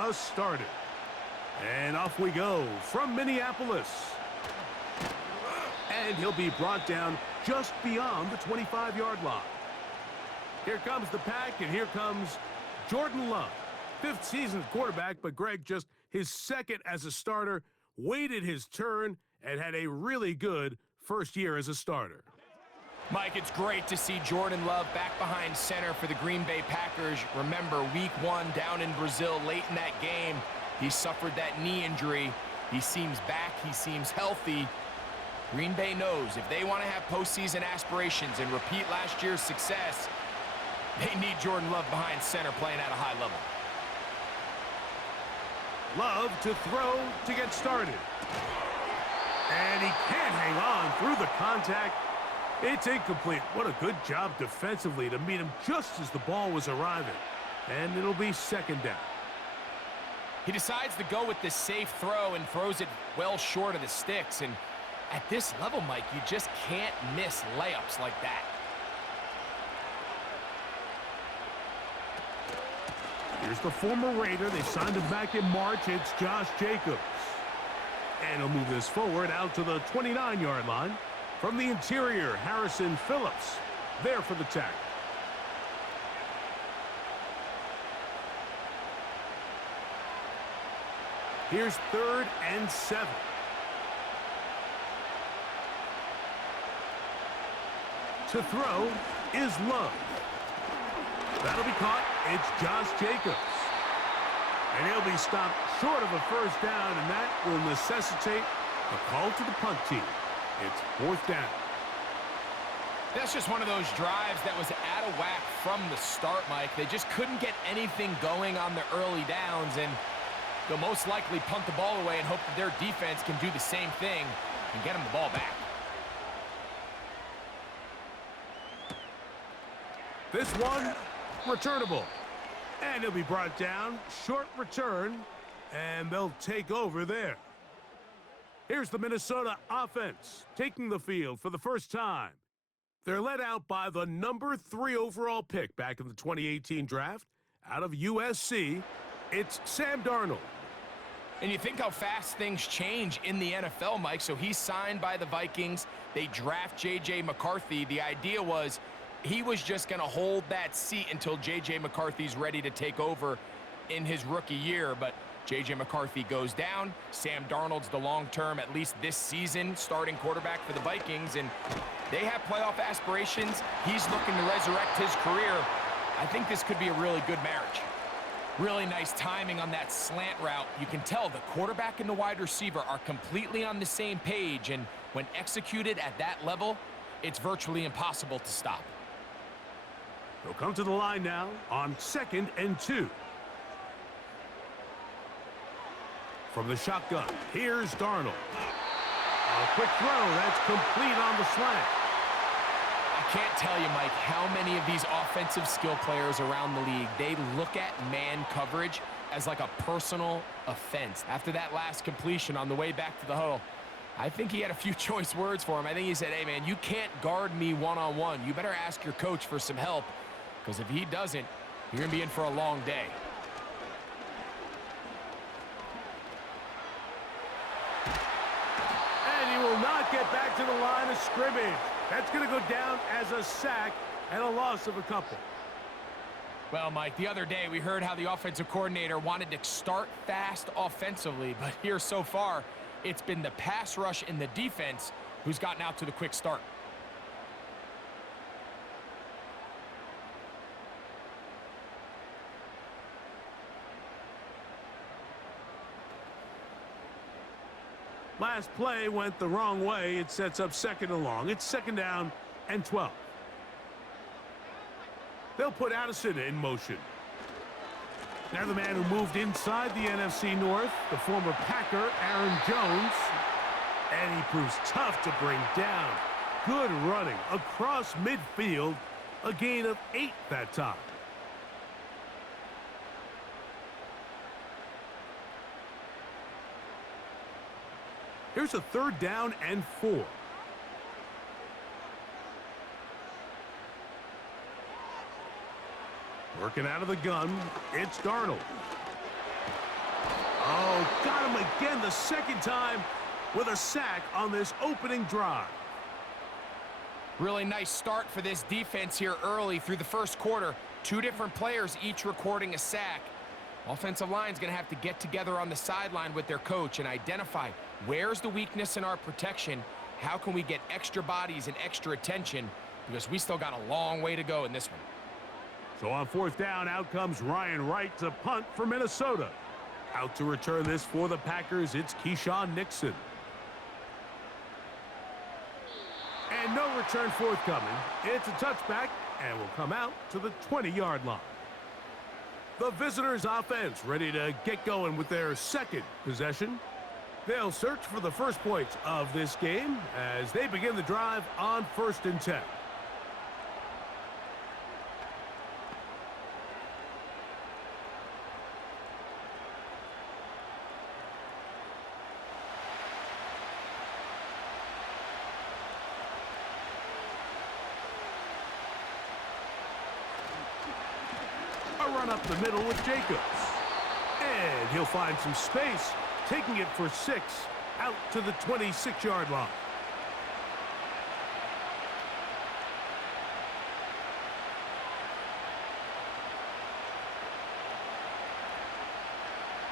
a starter. And off we go from Minneapolis. And he'll be brought down just beyond the 25-yard line. Here comes the pack, and here comes Jordan Love. 5th season at quarterback, but Greg, just his 2nd as a starter, waited his turn and had a really good first year as a starter. Mike, it's great to see Jordan Love back behind center for the Green Bay Packers. Remember, week 1 down in Brazil late in that game, he suffered that knee injury. He seems back. He seems healthy. Green Bay knows if they want to have postseason aspirations and repeat last year's success, they need Jordan Love behind center playing at a high level. Love to throw to get started. And he can't hang on through the contact. It's incomplete. What a good job defensively to meet him just as the ball was arriving. And it'll be 2nd down. He decides to go with this safe throw and throws it well short of the sticks. And at this level, Mike, you just can't miss layups like that. Here's the former Raider. They signed him back in March. It's Josh Jacobs. And he'll move this forward out to the 29-yard line. From the interior, Harrison Phillips there for the tackle. Here's 3rd and 7. To throw is Love. That'll be caught. It's Josh Jacobs. And he'll be stopped short of a first down, and that will necessitate a call to the punt team. It's 4th down. That's just one of those drives that was out of whack from the start, Mike. They just couldn't get anything going on the early downs, and they'll most likely punt the ball away and hope that their defense can do the same thing and get them the ball back. This one, returnable. And he'll be brought down. Short return, and they'll take over there. Here's the Minnesota offense taking the field for the first time. They're led out by the number 3 overall pick back in the 2018 draft out of USC. It's Sam Darnold. And you think how fast things change in the NFL, Mike. So he's signed by the Vikings. They draft J.J. McCarthy. The idea was he was just going to hold that seat until J.J. McCarthy's ready to take over in his rookie year. But J.J. McCarthy goes down. Sam Darnold's the long-term, at least this season, starting quarterback for the Vikings. And they have playoff aspirations. He's looking to resurrect his career. I think this could be a really good marriage. Really nice timing on that slant route. You can tell the quarterback and the wide receiver are completely on the same page. And when executed at that level, it's virtually impossible to stop. They'll come to the line now on 2nd and 2. From the shotgun, here's Darnold. A quick throw, that's complete on the slant. I can't tell you, Mike, how many of these offensive skill players around the league, they look at man coverage as like a personal offense. After that last completion on the way back to the huddle, I think he had a few choice words for him. I think he said, hey, man, you can't guard me one-on-one. You better ask your coach for some help, because if he doesn't, you're going to be in for a long day. Will not get back to the line of scrimmage. That's going to go down as a sack and a loss of a couple. Well, Mike, the other day we heard how the offensive coordinator wanted to start fast offensively, but here so far, it's been the pass rush and the defense who's gotten out to the quick start. Last play went the wrong way. It sets up 2nd and long. It's 2nd down and 12. They'll put Addison in motion. Now the man who moved inside the NFC North, the former Packer, Aaron Jones. And he proves tough to bring down. Good running across midfield. A gain of 8 that time. Here's a 3rd down and 4. Working out of the gun, it's Darnold. again the second time with a sack on this opening drive. Really nice start for this defense here early through the first quarter. Two different players each recording a sack. Offensive line's going to have to get together on the sideline with their coach and identify where's the weakness in our protection. How can we get extra bodies and extra attention? Because we still got a long way to go in this one. So on fourth down, out comes Ryan Wright to punt for Minnesota. Out to return this for the Packers, it's Keyshawn Nixon. And no return forthcoming. It's a touchback and will come out to the 20-yard line. The visitors' offense ready to get going with their second possession. They'll search for the first points of this game as they begin the drive on 1st and 10. Run up the middle with Jacobs. And he'll find some space, taking it for 6 out to the 26-yard line.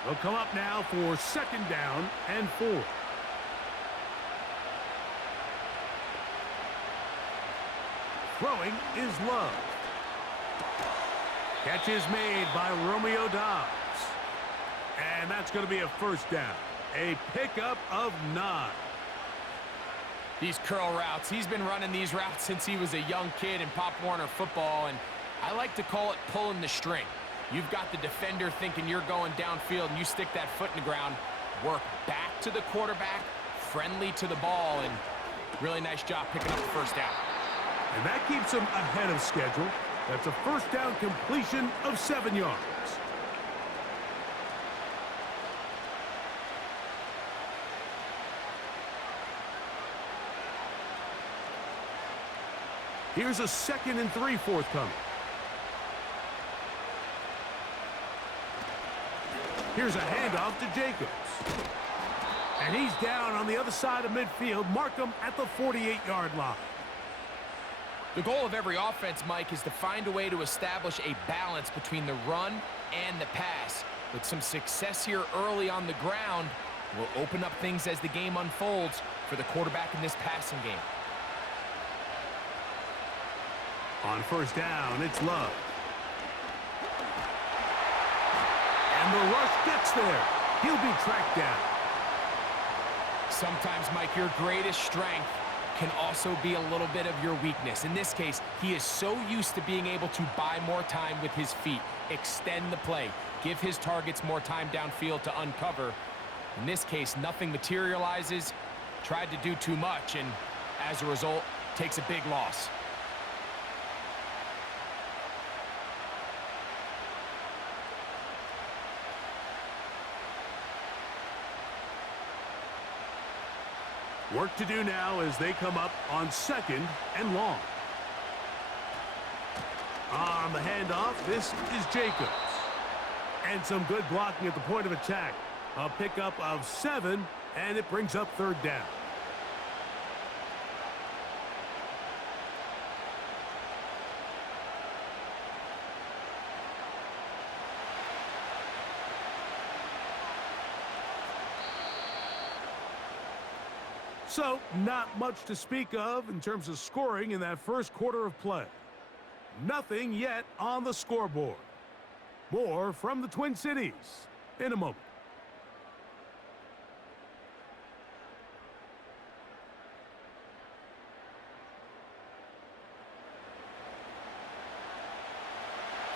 They'll come up now for 2nd down and 4. Throwing is Love. Catch is made by Romeo Dobbs. And that's going to be a 1st down. A pickup of 9. These curl routes, he's been running these routes since he was a young kid in Pop Warner football, and I like to call it pulling the string. You've got the defender thinking you're going downfield, and you stick that foot in the ground, work back to the quarterback, friendly to the ball, and really nice job picking up the 1st down. And that keeps him ahead of schedule. That's a 1st down completion of 7 yards. Here's a 2nd and 3 forthcoming. Here's a handoff to Jacobs. And he's down on the other side of midfield. Mark him at the 48-yard line. The goal of every offense, Mike, is to find a way to establish a balance between the run and the pass. With some success here early on the ground, will open up things as the game unfolds for the quarterback in this passing game. On 1st down, it's Love. And the rush gets there. He'll be tracked down. Sometimes, Mike, your greatest strength can also be a little bit of your weakness. In this case, he is so used to being able to buy more time with his feet, extend the play, give his targets more time downfield to uncover. In this case, nothing materializes, tried to do too much, and as a result, takes a big loss. Work to do now as they come up on 2nd and long. On the handoff, this is Jacobs. And some good blocking at the point of attack. A pickup of 7, and it brings up 3rd down. So, not much to speak of in terms of scoring in that first quarter of play. Nothing yet on the scoreboard. More from the Twin Cities in a moment.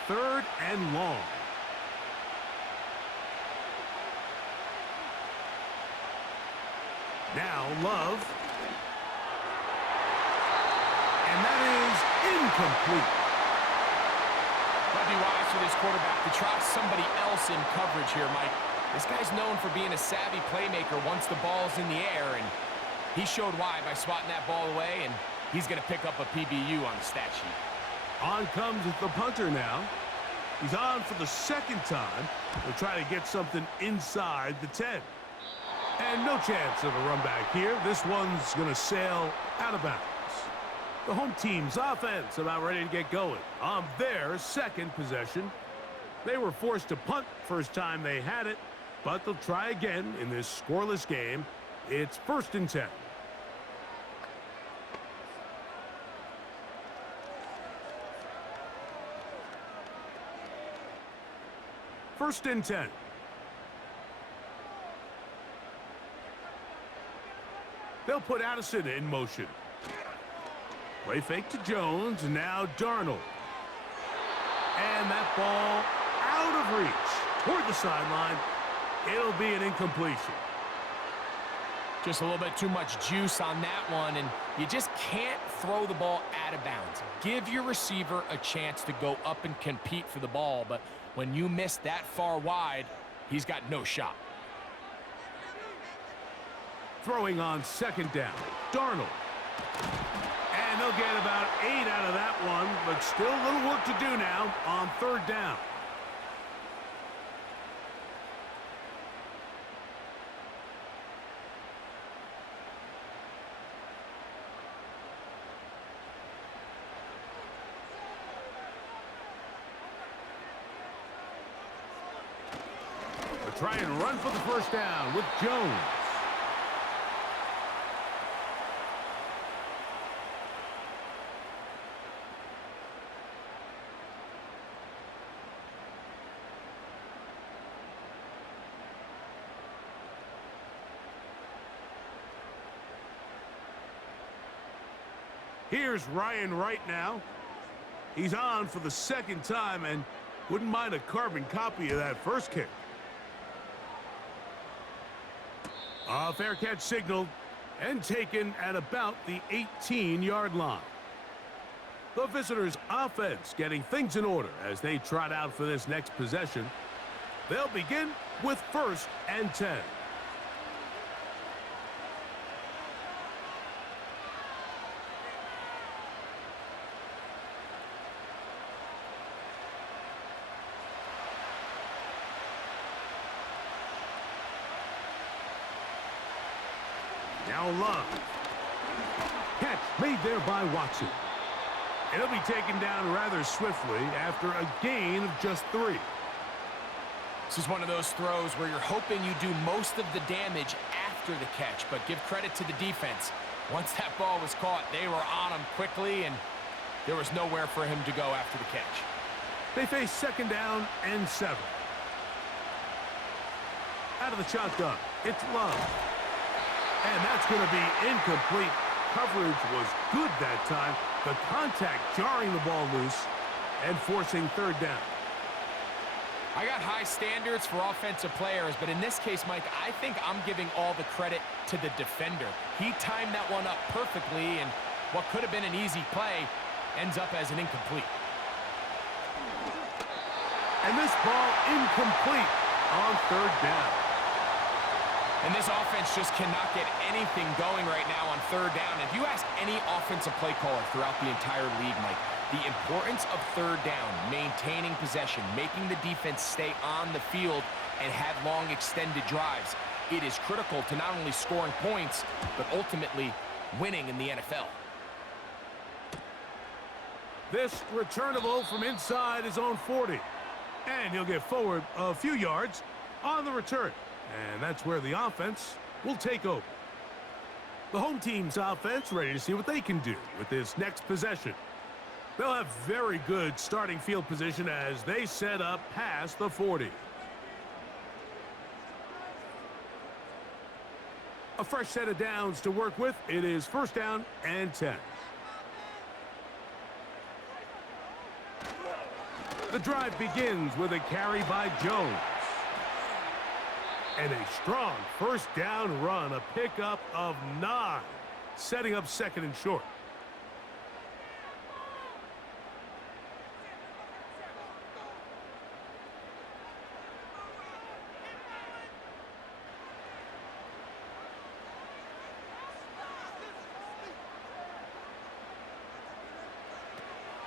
Third and long. Now Love. And that is incomplete. Might be wise for this quarterback to try somebody else in coverage here, Mike. This guy's known for being a savvy playmaker once the ball's in the air, and he showed why by swatting that ball away, and he's going to pick up a PBU on the stat sheet. On comes the punter now. He's on for the 2nd time. He'll try to get something inside the 10. And no chance of a run back here. This one's going to sail out of bounds. The home team's offense about ready to get going on their second possession. They were forced to punt first time they had it, but they'll try again in this scoreless game. It's 1st and 10. First and 10. They'll put Addison in motion. Play fake to Jones, and now Darnold. And that ball out of reach toward the sideline. It'll be an incompletion. Just a little bit too much juice on that one, and you just can't throw the ball out of bounds. Give your receiver a chance to go up and compete for the ball, but when you miss that far wide, he's got no shot. Throwing on 2nd down, Darnold. And they'll get about 8 out of that one, but still a little work to do now on 3rd down. They'll try and run for the 1st down with Jones. Here's Ryan Wright now. He's on for the 2nd time and wouldn't mind a carbon copy of that first kick. A fair catch signaled and taken at about the 18-yard line. The visitors' offense getting things in order as they trot out for this next possession. They'll begin with 1st and 10. Now Love. Catch made there by Watson. It'll be taken down rather swiftly after a gain of just 3. This is one of those throws where you're hoping you do most of the damage after the catch, but give credit to the defense. Once that ball was caught, they were on him quickly, and there was nowhere for him to go after the catch. They face 2nd down and 7. Out of the shotgun, it's Love. And that's going to be incomplete. Coverage was good that time. The contact jarring the ball loose and forcing 3rd down. I got high standards for offensive players, but in this case, Mike, I think I'm giving all the credit to the defender. He timed that one up perfectly, and what could have been an easy play ends up as an incomplete. And this ball incomplete on 3rd down. And this offense just cannot get anything going right now on 3rd down. If you ask any offensive play caller throughout the entire league, Mike, the importance of 3rd down, maintaining possession, making the defense stay on the field and have long extended drives, it is critical to not only scoring points, but ultimately winning in the NFL. This returnable from inside his own 40. And he'll get forward a few yards on the return. And that's where the offense will take over. The home team's offense ready to see what they can do with this next possession. They'll have very good starting field position as they set up past the 40. A fresh set of downs to work with. It is 1st down and 10. The drive begins with a carry by Jones. And a strong 1st down run, a pickup of 9, setting up 2nd and short.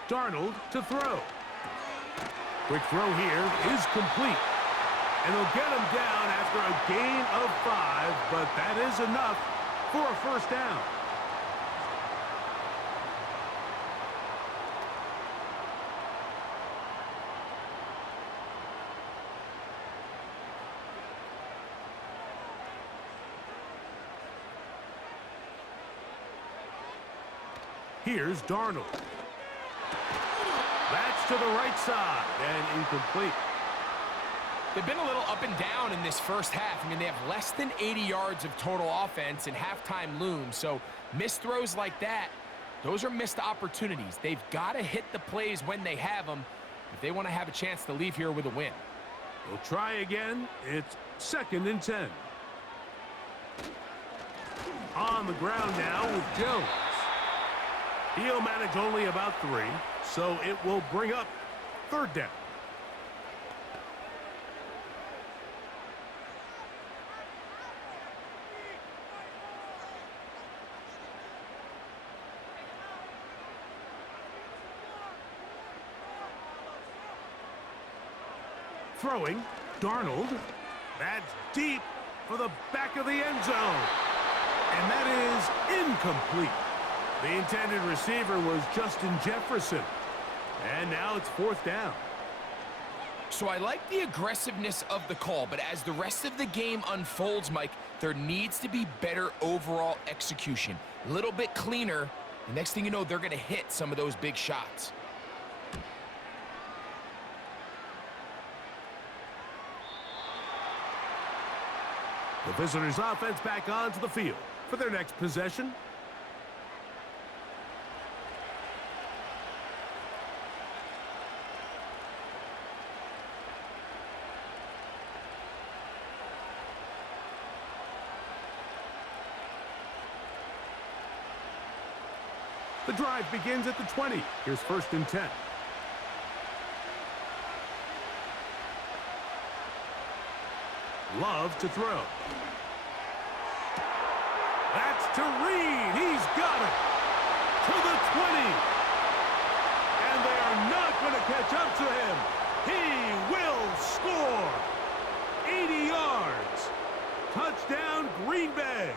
Darnold to throw. Quick throw here is complete. And they'll get him down after a gain of 5, but that is enough for a first down. Here's Darnold. That's to the right side and incomplete. They've been a little up and down in this first half. I mean, they have less than 80 yards of total offense and halftime looms. So missed throws like that, those are missed opportunities. They've got to hit the plays when they have them if they want to have a chance to leave here with a win. We'll try again. It's 2nd and 10. On the ground now with Jones. He'll manage only about 3, so it will bring up 3rd down. Throwing, Darnold. That's deep for the back of the end zone. And that is incomplete. The intended receiver was Justin Jefferson. And now it's 4th down. So I like the aggressiveness of the call, but as the rest of the game unfolds, Mike, there needs to be better overall execution. A little bit cleaner. The next thing you know, they're going to hit some of those big shots. The visitors' offense back onto the field for their next possession. The drive begins at the 20. Here's 1st and 10. Love to throw. That's to Reed. He's got it. To the 20. And they are not going to catch up to him. He will score. 80 yards. Touchdown, Green Bay.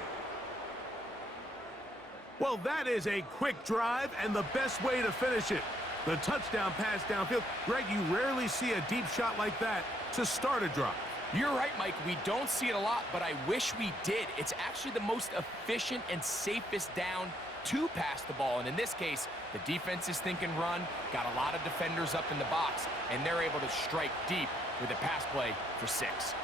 Well, that is a quick drive and the best way to finish it. The touchdown pass downfield. Greg, you rarely see a deep shot like that to start a drive. You're right, Mike. We don't see it a lot, but I wish we did. It's actually the most efficient and safest down to pass the ball. And in this case, the defense is thinking run, got a lot of defenders up in the box, and they're able to strike deep with a pass play for 6.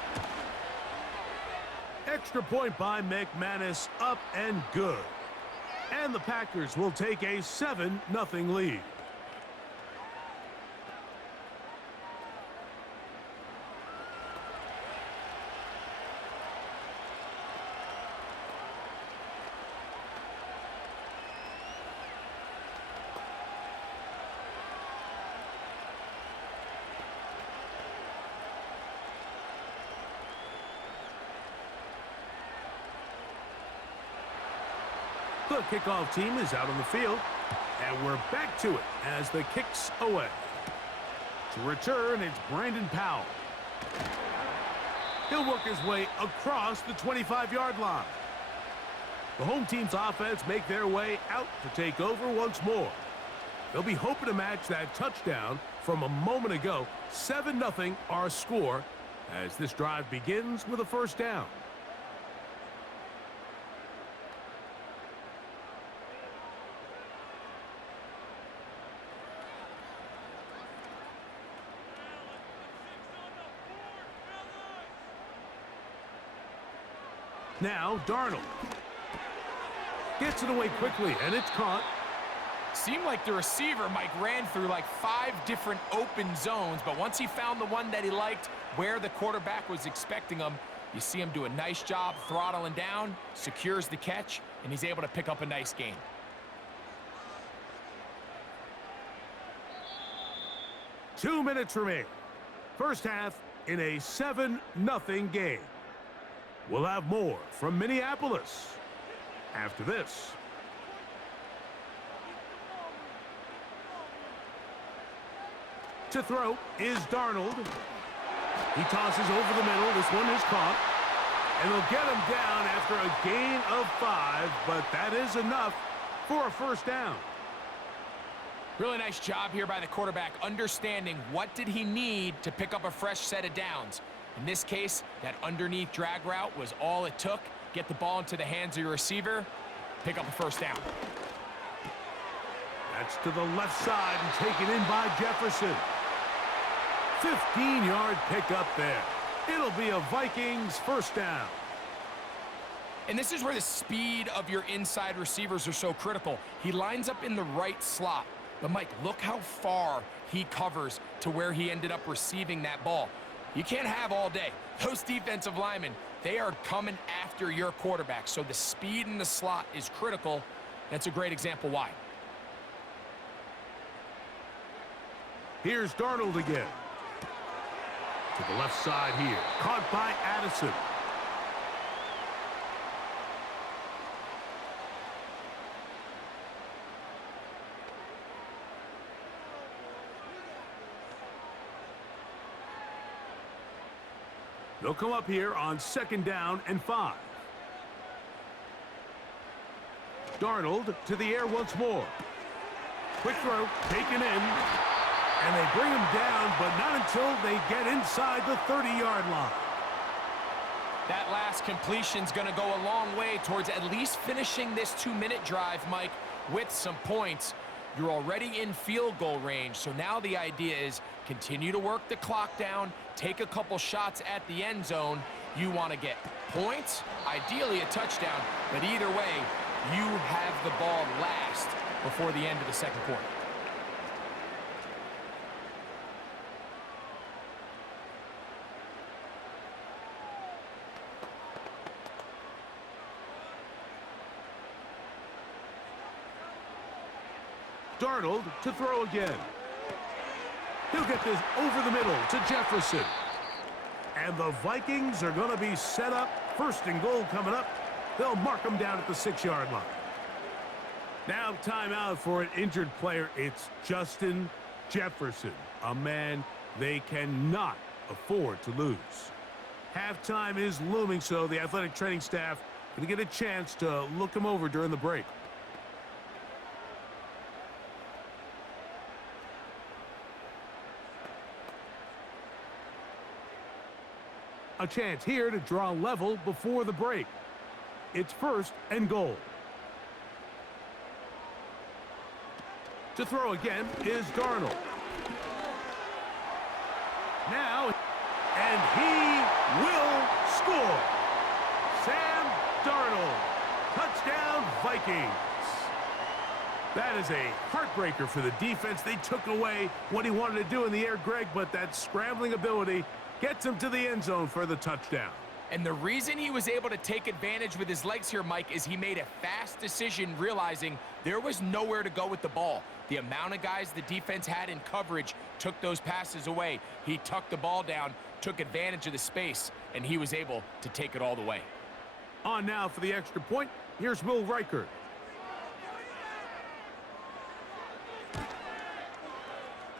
Extra point by McManus, up and good. And the Packers will take a 7-0 lead. The kickoff team is out on the field, and we're back to it as the kick's away. To return, it's Brandon Powell. He'll work his way across the 25-yard line. The home team's offense make their way out to take over once more. They'll be hoping to match that touchdown from a moment ago. 7-0 our score as this drive begins with a 1st down. Now, Darnold gets it away quickly, and it's caught. Seemed like the receiver, Mike, ran through like 5 different open zones, but once he found the one that he liked where the quarterback was expecting him, you see him do a nice job throttling down, secures the catch, and he's able to pick up a nice gain. Two minutes remain. First half in a 7-0 game. We'll have more from Minneapolis after this. To throw is Darnold. He tosses over the middle. This one is caught. And they'll get him down after a gain of 5, but that is enough for a first down. Really nice job here by the quarterback, understanding what did he need to pick up a fresh set of downs. In this case, that underneath drag route was all it took. Get the ball into the hands of your receiver, pick up a first down. That's to the left side and taken in by Jefferson. 15-yard pickup there. It'll be a Vikings first down. And this is where the speed of your inside receivers are so critical. He lines up in the right slot. But, Mike, look how far he covers to where he ended up receiving that ball. You can't have all day. Those defensive linemen, they are coming after your quarterback. So the speed in the slot is critical. That's a great example why. Here's Darnold again. To the left side here. Caught by Addison. They'll come up here on 2nd down and 5. Darnold to the air once more. Quick throw, taken in. And they bring him down, but not until they get inside the 30-yard line. That last completion's going to go a long way towards at least finishing this 2-minute drive, Mike, with some points. You're already in field goal range, so now the idea is continue to work the clock down, take a couple shots at the end zone. You want to get points, ideally a touchdown, but either way, you have the ball last before the end of the second quarter. Darnold to throw again. He'll get this over the middle to Jefferson. And the Vikings are going to be set up. 1st and goal coming up. They'll mark them down at the 6-yard line. Now timeout for an injured player. It's Justin Jefferson, a man they cannot afford to lose. Halftime is looming, so the athletic training staff going to get a chance to look him over during the break. A chance here to draw level before the break. It's 1st and goal. To throw again is Darnold. Now, and he will score. Sam Darnold. Touchdown, Vikings. That is a heartbreaker for the defense. They took away what he wanted to do in the air, Greg, but that scrambling ability gets him to the end zone for the touchdown. And the reason he was able to take advantage with his legs here, Mike, is he made a fast decision realizing there was nowhere to go with the ball. The amount of guys the defense had in coverage took those passes away. He tucked the ball down, took advantage of the space, and he was able to take it all the way. On now for the extra point. Here's Will Reichert.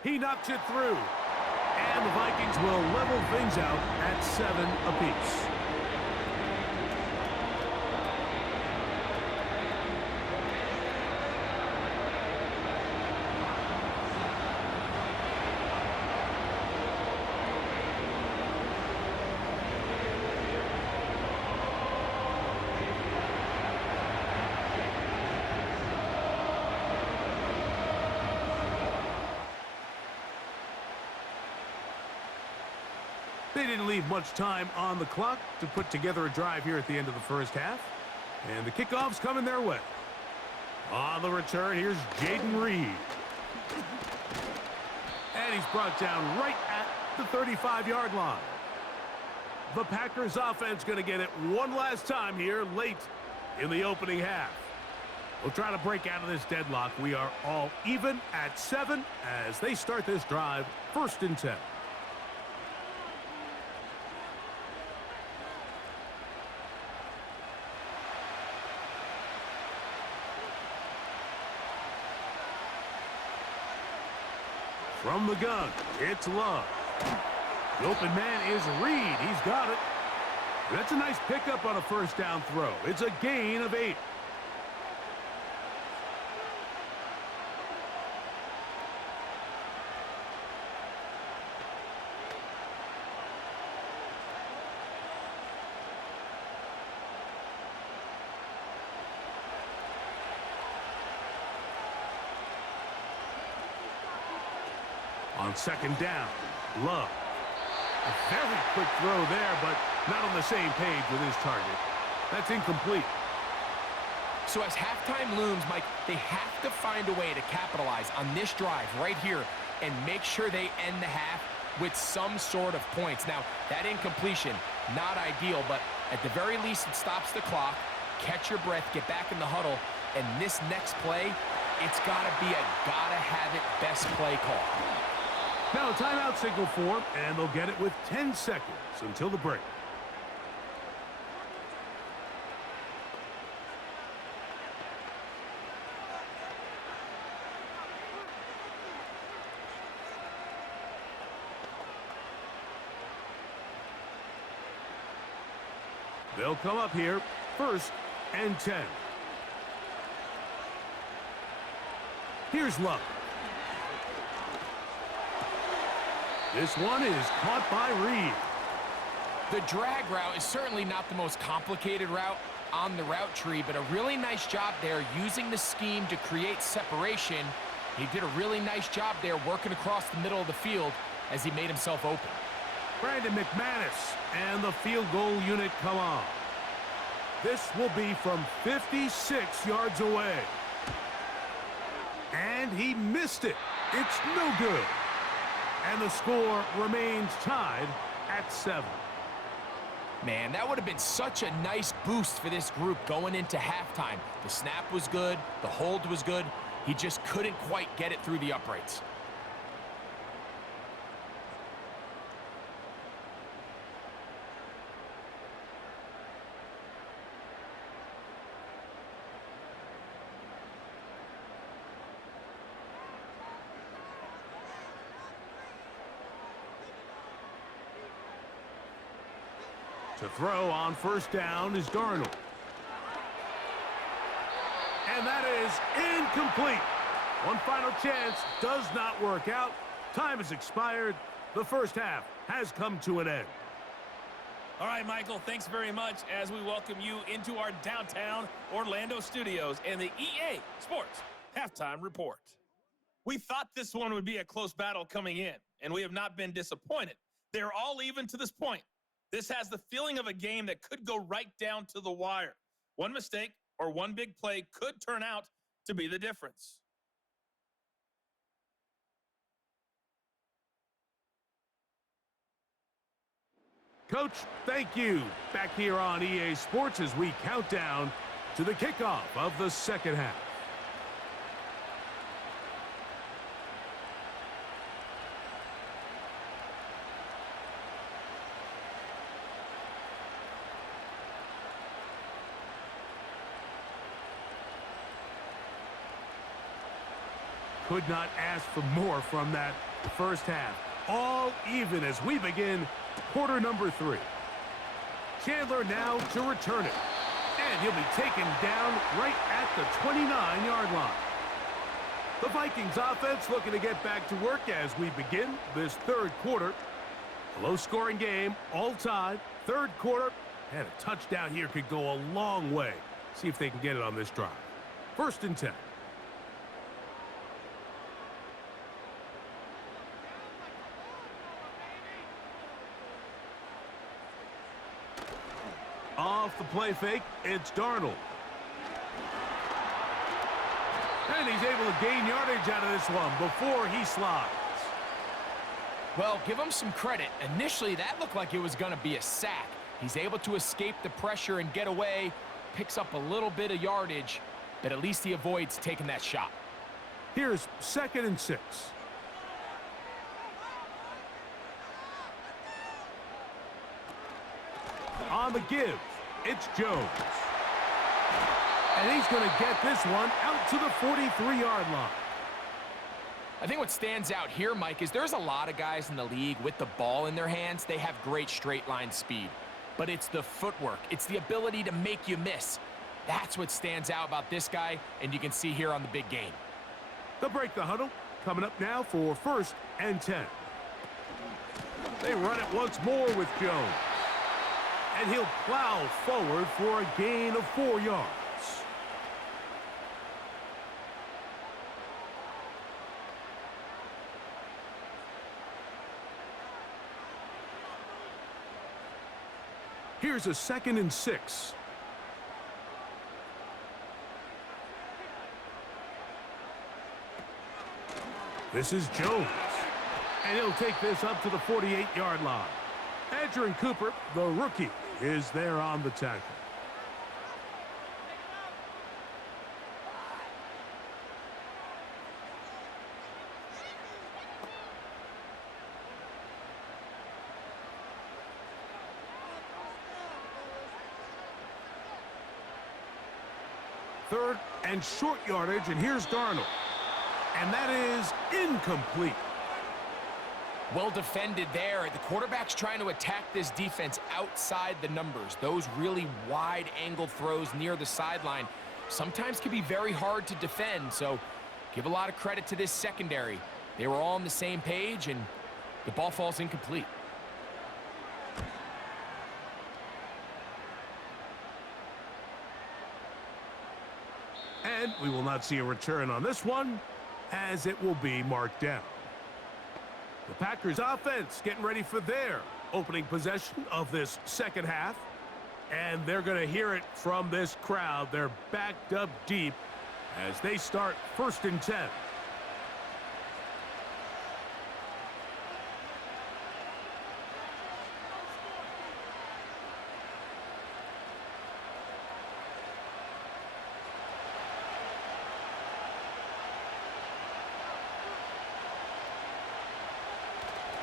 He knocks it through. And the Vikings will level things out at 7 apiece. They didn't leave much time on the clock to put together a drive here at the end of the first half. And the kickoff's coming their way. On the return, here's Jaden Reed. And he's brought down right at the 35-yard line. The Packers offense going to get it one last time here late in the opening half. We'll try to break out of this deadlock. We are all even at 7 as they start this drive, 1st and 10. From the gun, it's Love. The open man is Reed. He's got it. That's a nice pickup on a first down throw. It's a gain of 8. On second down, Love. A very quick throw there, but not on the same page with his target. That's incomplete. So as halftime looms, Mike, they have to find a way to capitalize on this drive right here and make sure they end the half with some sort of points. Now, that incompletion, not ideal, but at the very least, it stops the clock. Catch your breath, get back in the huddle, and this next play, it's got to be a gotta-have-it best play call. Now a timeout signal for them, and they'll get it with 10 seconds until the break. They'll come up here, 1st and 10. Here's Love. This one is caught by Reed. The drag route is certainly not the most complicated route on the route tree, but a really nice job there using the scheme to create separation. He did a really nice job there working across the middle of the field as he made himself open. Brandon McManus and the field goal unit come on. This will be from 56 yards away. And he missed it. It's no good. And the score remains tied at 7. Man, that would have been such a nice boost for this group going into halftime. The snap was good. The hold was good. He just couldn't quite get it through the uprights. To throw on 1st down is Darnold. And that is incomplete. One final chance does not work out. Time has expired. The first half has come to an end. All right, Michael, thanks very much as we welcome you into our downtown Orlando studios and the EA Sports Halftime Report. We thought this one would be a close battle coming in, and we have not been disappointed. They're all even to this point. This has the feeling of a game that could go right down to the wire. One mistake or one big play could turn out to be the difference. Coach, thank you. Back here on EA Sports as we count down to the kickoff of the second half. Could not ask for more from that first half. All even as we begin quarter number 3. Chandler now to return it. And he'll be taken down right at the 29-yard line. The Vikings offense looking to get back to work as we begin this third quarter. A low-scoring game, all tied. Third quarter, and a touchdown here could go a long way. See if they can get it on this drive. 1st and 10. Off the play fake, it's Darnold. And he's able to gain yardage out of this one before he slides. Well, give him some credit. Initially, that looked like it was going to be a sack. He's able to escape the pressure and get away, picks up a little bit of yardage, but at least he avoids taking that shot. Here's 2nd and 6. On the give, it's Jones. And he's going to get this one out to the 43-yard line. I think what stands out here, Mike, is there's a lot of guys in the league with the ball in their hands. They have great straight line speed. but it's the footwork. It's the ability to make you miss. That's what stands out about this guy, and you can see here on the big game. They'll break the huddle. Coming up now for 1st and 10. They run it once more with Jones. And he'll plow forward for a gain of 4 yards. Here's a 2nd and 6. This is Jones. And he'll take this up to the 48-yard line. Adrian Cooper, the rookie, is there on the tackle. Third and short yardage, and here's Darnold. And that is incomplete. Well defended there. The quarterback's trying to attack this defense outside the numbers. Those really wide-angle throws near the sideline sometimes can be very hard to defend, so give a lot of credit to this secondary. They were all on the same page, and the ball falls incomplete. And we will not see a return on this one, as it will be marked down. The Packers offense getting ready for their opening possession of this second half. And they're going to hear it from this crowd. They're backed up deep as they start 1st and 10.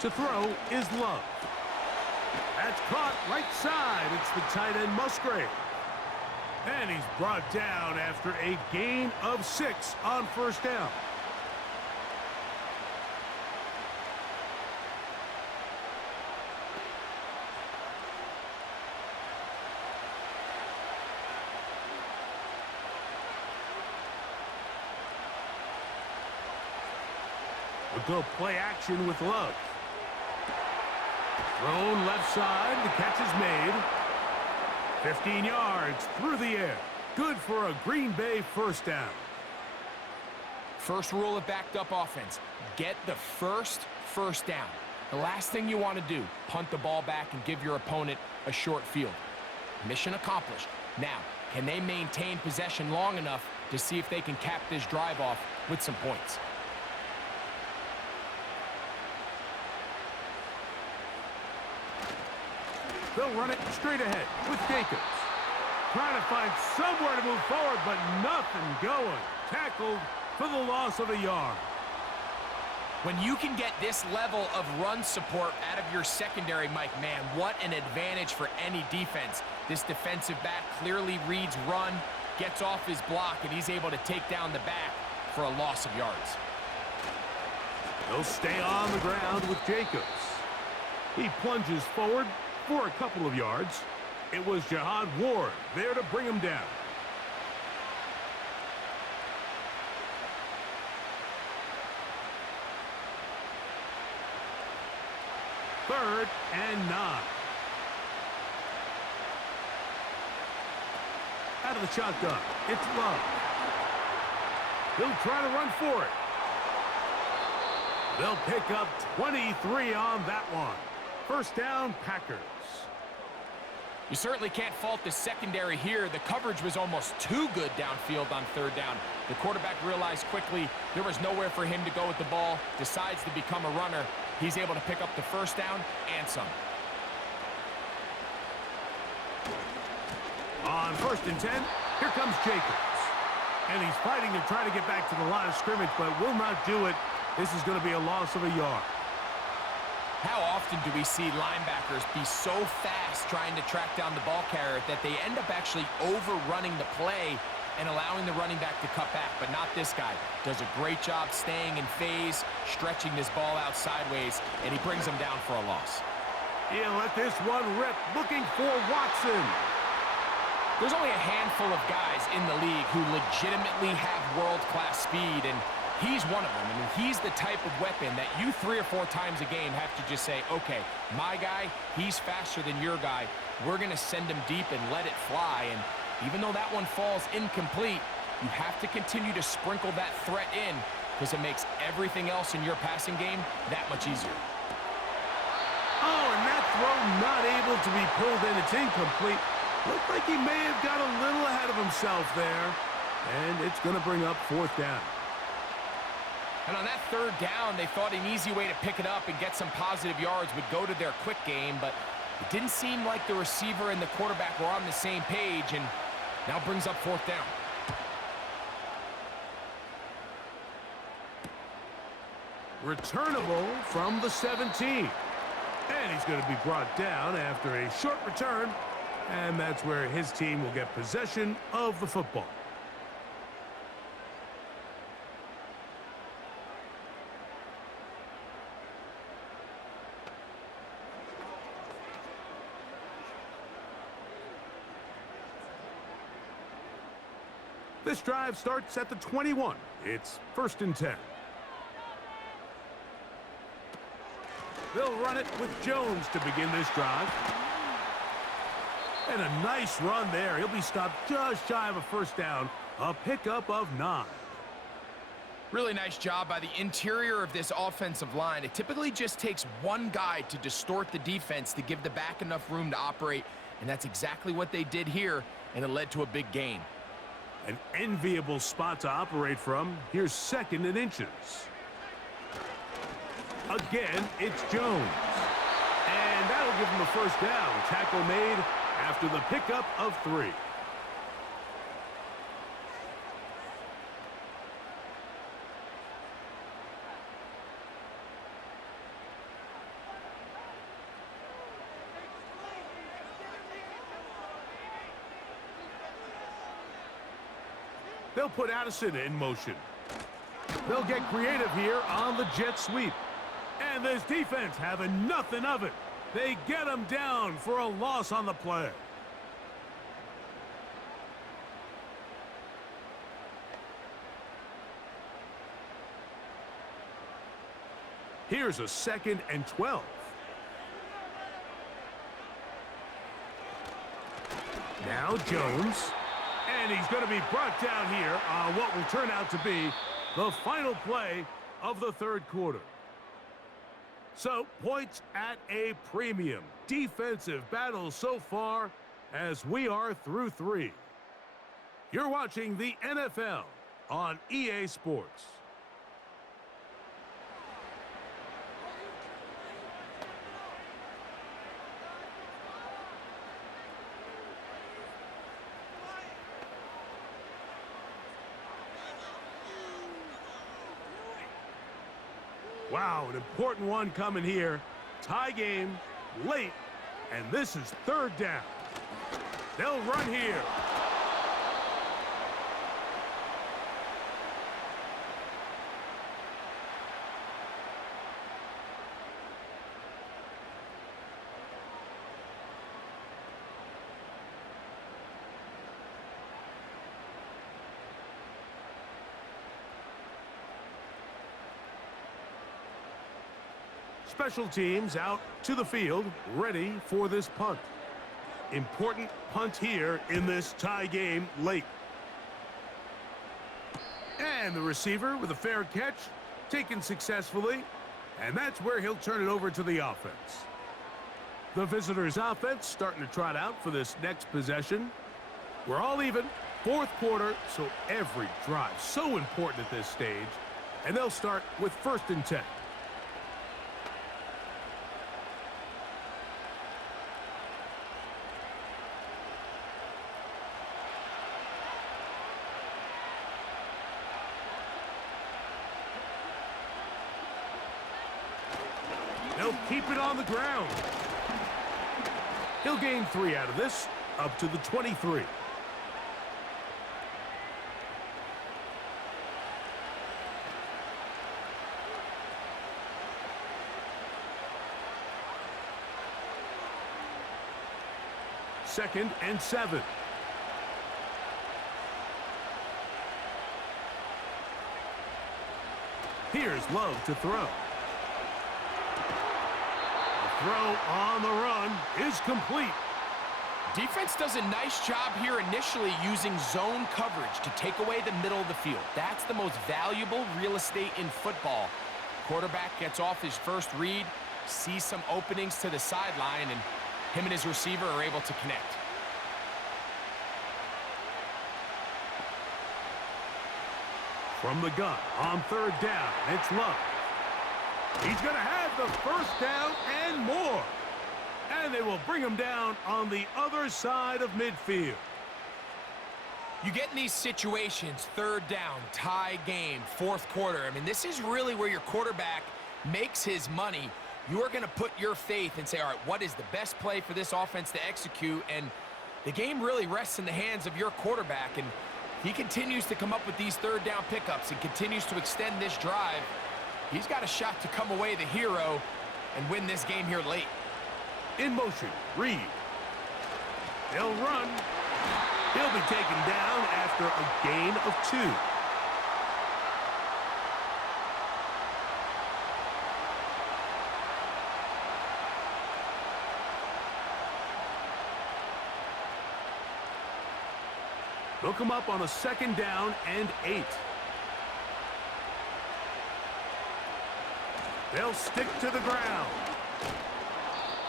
To throw is Love. That's caught right side. It's the tight end Musgrave. And he's brought down after a gain of 6 on 1st down. We'll go play action with Love. Thrown left side. The catch is made. 15 yards through the air. Good for a Green Bay 1st down. First rule of backed up offense, get the first down. The last thing you want to do, punt the ball back and give your opponent a short field. Mission accomplished. Now, can they maintain possession long enough to see if they can cap this drive off with some points? They'll run it straight ahead with Jacobs. Trying to find somewhere to move forward, but nothing going. Tackled for the loss of a yard. When you can get this level of run support out of your secondary, Mike, man, what an advantage for any defense. This defensive back clearly reads run, gets off his block, and he's able to take down the back for a loss of yards. They'll stay on the ground with Jacobs. He plunges forward for a couple of yards. It was Jihad Ward there to bring him down. Third and 9. Out of the shotgun, it's Love. He'll try to run for it. They'll pick up 23 on that one. 1st down, Packers. You certainly can't fault the secondary here. The coverage was almost too good downfield on 3rd down. The quarterback realized quickly there was nowhere for him to go with the ball, decides to become a runner. He's able to pick up the 1st down and some. On 1st and 10, here comes Jacobs. And he's fighting to try to get back to the line of scrimmage, but will not do it. This is going to be a loss of a yard. How often do we see linebackers be so fast trying to track down the ball carrier that they end up actually overrunning the play and allowing the running back to cut back? But not this guy. Does a great job staying in phase, stretching this ball out sideways, and he brings them down for a loss. He'll let this one rip, looking for Watson. There's only a handful of guys in the league who legitimately have world-class speed, and he's one of them. I mean, he's the type of weapon that you 3 or 4 times a game have to just say, okay, my guy, he's faster than your guy. We're going to send him deep and let it fly. And even though that one falls incomplete, you have to continue to sprinkle that threat in because it makes everything else in your passing game that much easier. Oh, and that throw not able to be pulled in. It's incomplete. Looked like he may have got a little ahead of himself there. And it's going to bring up 4th down. And on that 3rd down, they thought an easy way to pick it up and get some positive yards would go to their quick game, but it didn't seem like the receiver and the quarterback were on the same page, and now brings up 4th down. Returnable from the 17. And he's going to be brought down after a short return. And that's where his team will get possession of the football. This drive starts at the 21. It's 1st and 10. They'll run it with Jones to begin this drive. And a nice run there. He'll be stopped just shy of a 1st down. A pickup of 9. Really nice job by the interior of this offensive line. It typically just takes one guy to distort the defense to give the back enough room to operate. And that's exactly what they did here, and it led to a big gain. An enviable spot to operate from. Here's 2nd and inches. Again, it's Jones. And that'll give him a 1st down. Tackle made after the pickup of 3. They'll put Addison in motion. They'll get creative here on the jet sweep. And this defense having nothing of it. They get him down for a loss on the play. Here's a 2nd and 12. Now Jones. And he's going to be brought down here on what will turn out to be the final play of the 3rd quarter. So, points at a premium. Defensive battle so far as we are through 3. You're watching the NFL on EA Sports. Wow, an important one coming here. Tie game, late, and this is 3rd down. They'll run here. Special teams out to the field, ready for this punt. Important punt here in this tie game late. And the receiver with a fair catch, taken successfully, and that's where he'll turn it over to the offense. The visitors' offense starting to trot out for this next possession. We're all even, 4th quarter, so every drive so important at this stage. And they'll start with 1st and 10. They'll keep it on the ground. He'll gain 3 out of this, up to the 23. 2nd and 7. Here's Love to throw. The throw on the run is complete. Defense does a nice job here initially using zone coverage to take away the middle of the field. That's the most valuable real estate in football. Quarterback gets off his first read, sees some openings to the sideline, and him and his receiver are able to connect. From the gun on 3rd down, it's Love. He's going to have the first down and more. And they will bring him down on the other side of midfield. You get in these situations, 3rd down, tie game, 4th quarter. I mean, this is really where your quarterback makes his money. You are going to put your faith and say, all right, what is the best play for this offense to execute? And the game really rests in the hands of your quarterback. And he continues to come up with these 3rd down pickups and continues to extend this drive. He's got a shot to come away the hero and win this game here late. In motion, Reed. They'll run. He'll be taken down after a gain of 2. They'll come up on a 2nd down and 8. They'll stick to the ground.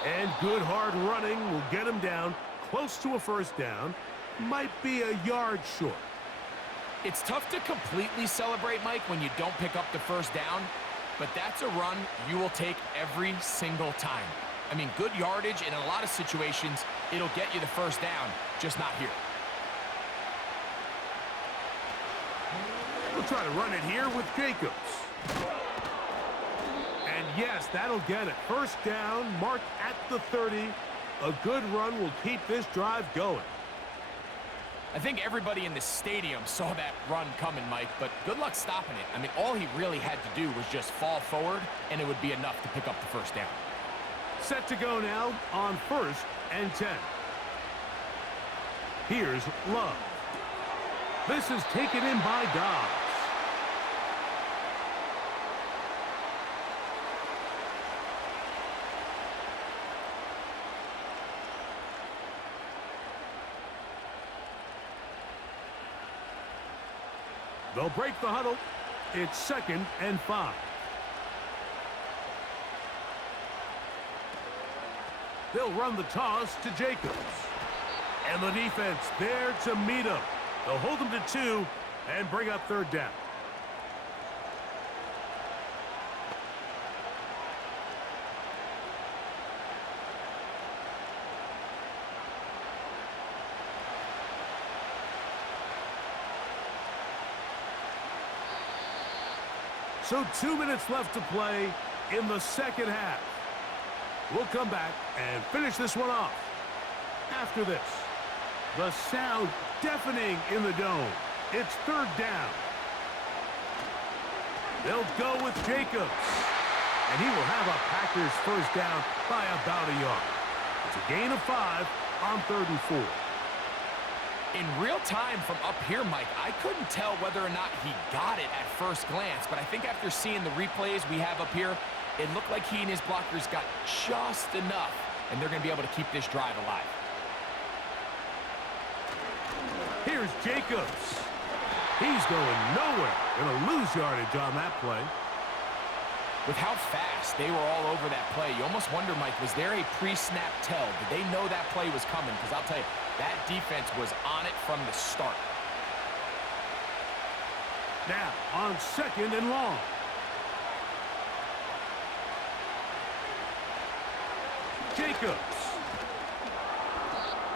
And good hard running will get him down close to a 1st down. Might be a yard short. It's tough to completely celebrate, Mike, when you don't pick up the 1st down, but that's a run you will take every single time. I mean, good yardage, and in a lot of situations, it'll get you the 1st down, just not here. We'll try to run it here with Jacobs. And yes, that'll get it. 1st down, marked at the 30. A good run will keep this drive going. I think everybody in the stadium saw that run coming, Mike, but good luck stopping it. I mean, all he really had to do was just fall forward, and it would be enough to pick up the 1st down. Set to go now on 1st and 10. Here's Love. This is taken in by Dobbs. They'll break the huddle. It's 2nd and 5. They'll run the toss to Jacobs. And the defense there to meet him. They'll hold him to 2 and bring up 3rd down. So 2 minutes left to play in the 2nd half. We'll come back and finish this one off. After this, the sound deafening in the dome. It's 3rd down. They'll go with Jacobs. And he will have a Packers 1st down by about a yard. It's a gain of 5 on 3rd and 4. In real time from up here, Mike, I couldn't tell whether or not he got it at first glance, but I think after seeing the replays we have up here, it looked like he and his blockers got just enough, and they're going to be able to keep this drive alive. Here's Jacobs. He's going nowhere. Going to lose yardage on that play. With how fast they were all over that play, you almost wonder, Mike, was there a pre-snap tell? Did they know that play was coming? Because I'll tell you, that defense was on it from the start. Now, on 2nd and long. Jacobs.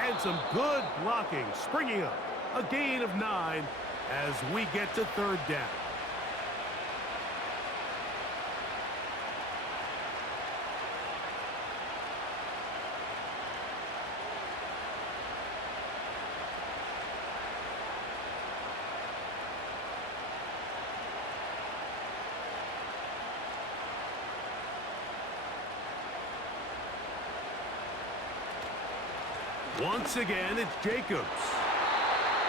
And some good blocking, springing up. A gain of 9 as we get to 3rd down. Once again, it's Jacobs.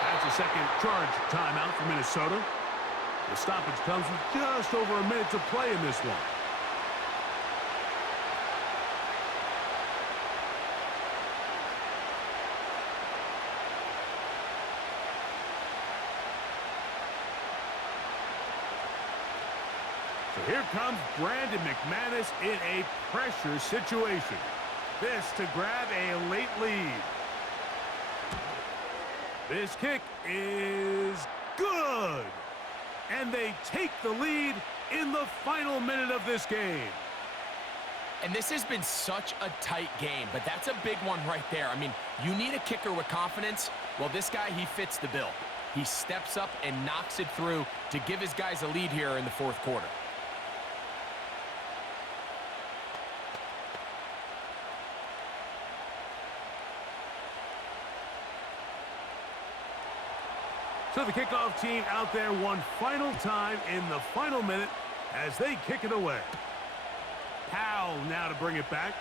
That's a second charge timeout for Minnesota. The stoppage comes with just over a minute to play in this one. So here comes Brandon McManus in a pressure situation. This to grab a late lead. This kick is good. And they take the lead in the final minute of this game. And this has been such a tight game, but that's a big one right there. I mean, you need a kicker with confidence. Well, this guy, he fits the bill. He steps up and knocks it through to give his guys a lead here in the fourth quarter. So the kickoff team out there one final time in the final minute as they kick it away. Powell now to bring it back.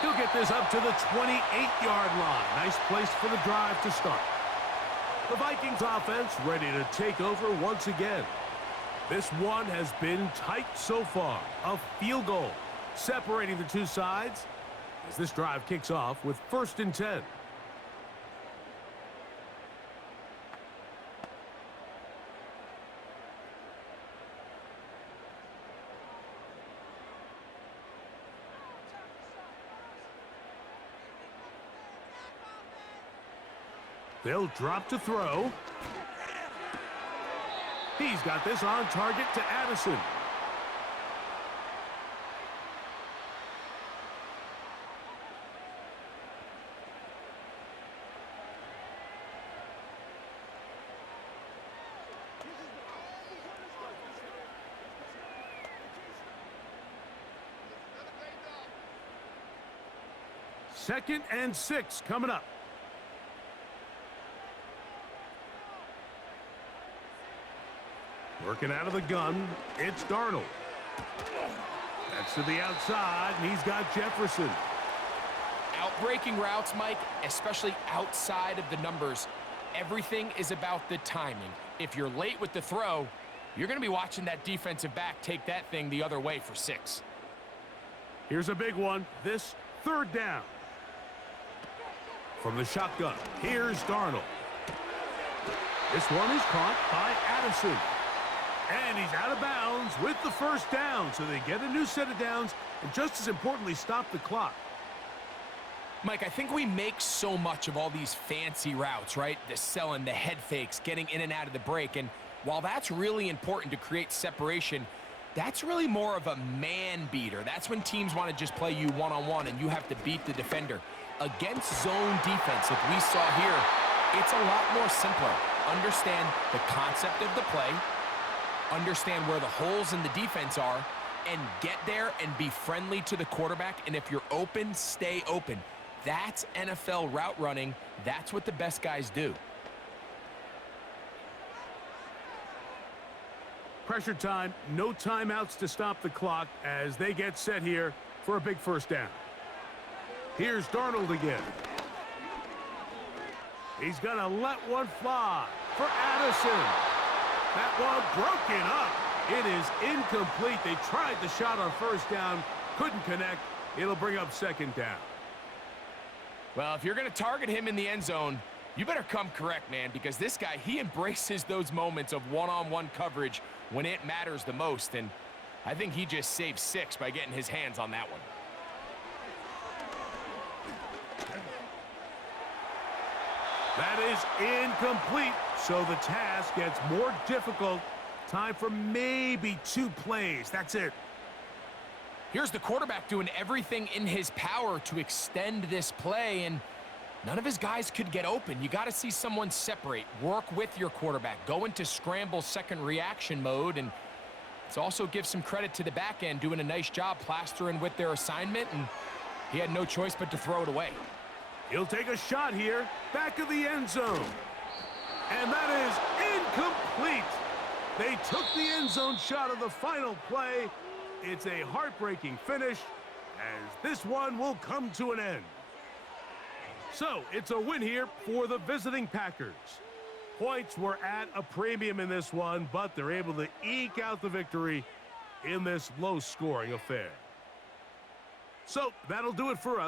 He'll get this up to the 28-yard line. Nice place for the drive to start. The Vikings offense ready to take over once again. This one has been tight so far. A field goal separating the two sides as this drive kicks off with 1st and 10. They'll drop to throw. He's got this on target to Addison. Second and 6 coming up. Working out of the gun, it's Darnold. That's to the outside, and he's got Jefferson. Outbreaking routes, Mike, especially outside of the numbers, everything is about the timing. If you're late with the throw, you're going to be watching that defensive back take that thing the other way for 6. Here's a big one. This 3rd down. From the shotgun, here's Darnold. This one is caught by Addison. And he's out of bounds with the 1st down, so they get a new set of downs, and just as importantly, stop the clock. Mike, I think we make so much of all these fancy routes, right? The selling, the head fakes, getting in and out of the break, and while that's really important to create separation, that's really more of a man beater. That's when teams want to just play you one-on-one, and you have to beat the defender. Against zone defense, like we saw here, it's a lot more simpler. Understand the concept of the play, understand where the holes in the defense are, and get there and be friendly to the quarterback. And if you're open, stay open. That's NFL route running. That's what the best guys do. Pressure time, no timeouts to stop the clock as they get set here for a big 1st down. Here's Darnold again. He's going to let one fly for Addison. That one broken up. It is incomplete. They tried the shot on 1st down, couldn't connect. It'll bring up 2nd down. Well, if you're going to target him in the end zone, you better come correct, man, because this guy, he embraces those moments of one-on-one coverage when it matters the most, and I think he just saved 6 by getting his hands on that one. That is incomplete, so the task gets more difficult. Time for maybe 2 plays. That's it. Here's the quarterback doing everything in his power to extend this play, and none of his guys could get open. You got to see someone separate, work with your quarterback, go into scramble second reaction mode, and it's also give some credit to the back end doing a nice job plastering with their assignment, and he had no choice but to throw it away. He'll take a shot here, back of the end zone. And that is incomplete. They took the end zone shot of the final play. It's a heartbreaking finish as this one will come to an end. So it's a win here for the visiting Packers. Points were at a premium in this one, but they're able to eke out the victory in this low-scoring affair. So that'll do it for us.